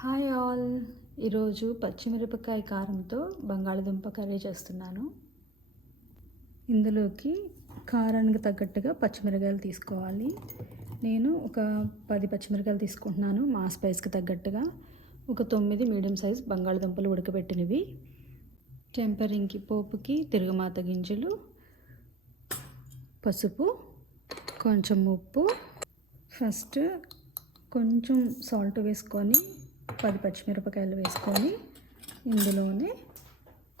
Hi all ఈరోజు పచ్చిమిరపకాయ కారంతో బంగాళదుంప కర్రీ చేస్తున్నాను. ఇందులోకి కారానికి తగ్గట్టుగా పచ్చిమిరకాయలు తీసుకోవాలి. నేను ఒక పది పచ్చిమిరకాయలు తీసుకుంటున్నాను మా స్పైస్కి తగ్గట్టుగా. ఒక తొమ్మిది మీడియం సైజ్ బంగాళదుంపలు ఉడకబెట్టినవి. టెంపరింగ్కి పోపుకి తిరుగుమాత గింజలు పసుపు కొంచెం ఉప్పు. ఫస్ట్ కొంచెం సాల్ట్ వేసుకొని పది పచ్చిమిరపకాయలు వేసుకొని ఇందులోనే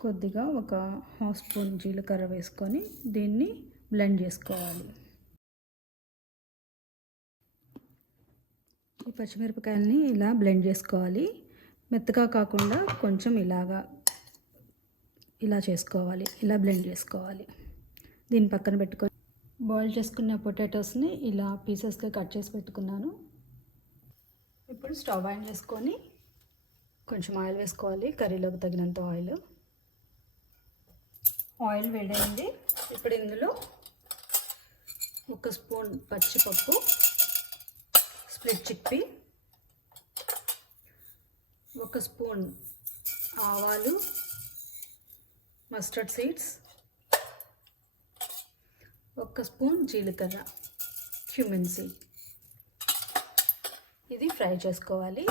కొద్దిగా ఒక హాఫ్ స్పూన్ జీలకర్ర వేసుకొని దీన్ని బ్లెండ్ చేసుకోవాలి. ఈ పచ్చిమిరపకాయలని ఇలా బ్లెండ్ చేసుకోవాలి. మెత్తగా కాకుండా కొంచెం ఇలాగా ఇలా చేసుకోవాలి. ఇలా బ్లెండ్ చేసుకోవాలి. దీన్ని పక్కన పెట్టుకొని బాయిల్ చేసుకున్న పొటాటోస్ని ఇలా పీసెస్గా కట్ చేసి పెట్టుకున్నాను. ఇప్పుడు స్టవ్ ఆన్ చేసుకొని కొంచెం ఆయిల్ వేసుకోవాలి కర్రీలోకి తగినంత ఆయిల్. ఆయిల్ వేడైంది. ఇప్పుడు ఇందులో ఒక స్పూన్ పచ్చిపప్పు స్ప్లిట్ చిక్పీ ఒక స్పూన్ ఆవాలు మస్టర్డ్ సీడ్స్ ఒక స్పూన్ జీలకర్ర క్యూమిన్ సీడ్ ఇది ఫ్రై చేసుకోవాలి.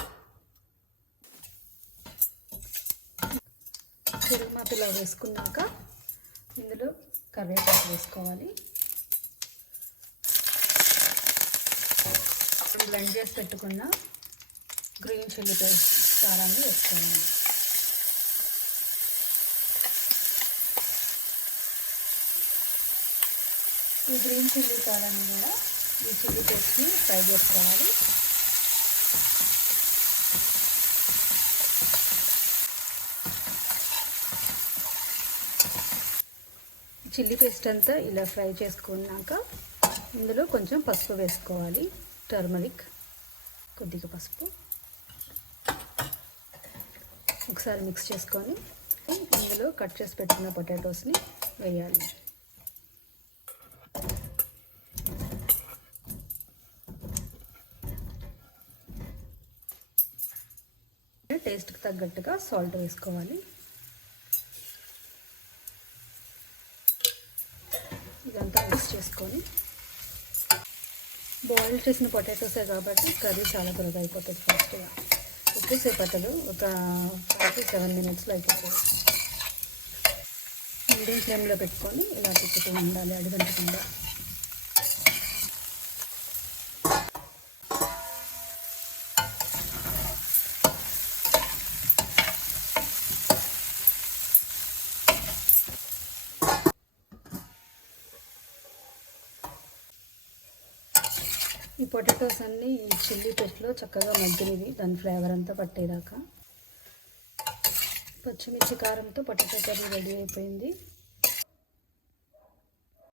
తిరుమతిలో వేసుకున్నాక ఇందులో కరివేపాకు వేసుకోవాలి. బ్లెండ్ చేసి పెట్టుకున్న గ్రీన్ చిల్లీ పేస్ట్ కారాన్ని వేసుకోవాలి. ఈ గ్రీన్ చిల్లీ కారాన్ని కూడా ఈ చిల్లీ పేస్ట్ని ఫ్రై చేసుకోవాలి. చిల్లీ పేస్ట్ అంతా ఇలా ఫ్రై చేసుకున్నాక ఇందులో కొంచెం పసుపు వేసుకోవాలి. టర్మరిక్ కొద్దిగా పసుపు. ఒకసారి మిక్స్ చేసుకొని ఇందులో కట్ చేసి పెట్టుకున్న పొటాటోస్ని వేయాలి. టేస్ట్కి తగ్గట్టుగా సాల్ట్ వేసుకోవాలి. ఇదంతా మిక్స్ చేసుకొని బాయిల్ చేసిన పొటాటోసే కాబట్టి కర్రీ చాలా త్వరగా అయిపోతుంది ఫాస్ట్గా ఎక్కువసేపు పట్టదు ఒక ఫైవ్ టు సెవెన్ మినిట్స్లో అయిపోతుంది. మీడియం ఫ్లేమ్లో పెట్టుకొని ఇలా తిప్పుతూ ఉండాలి అడుగంటకుండా. ఈ పొటాటోస్ అన్నీ ఈ చిల్లీ పేస్ట్లో చక్కగా మగ్గినవి. దాని ఫ్లేవర్ అంతా పట్టేదాకా. పచ్చిమిర్చి కారంతో పొటాటో కర్రీ రెడీ అయిపోయింది.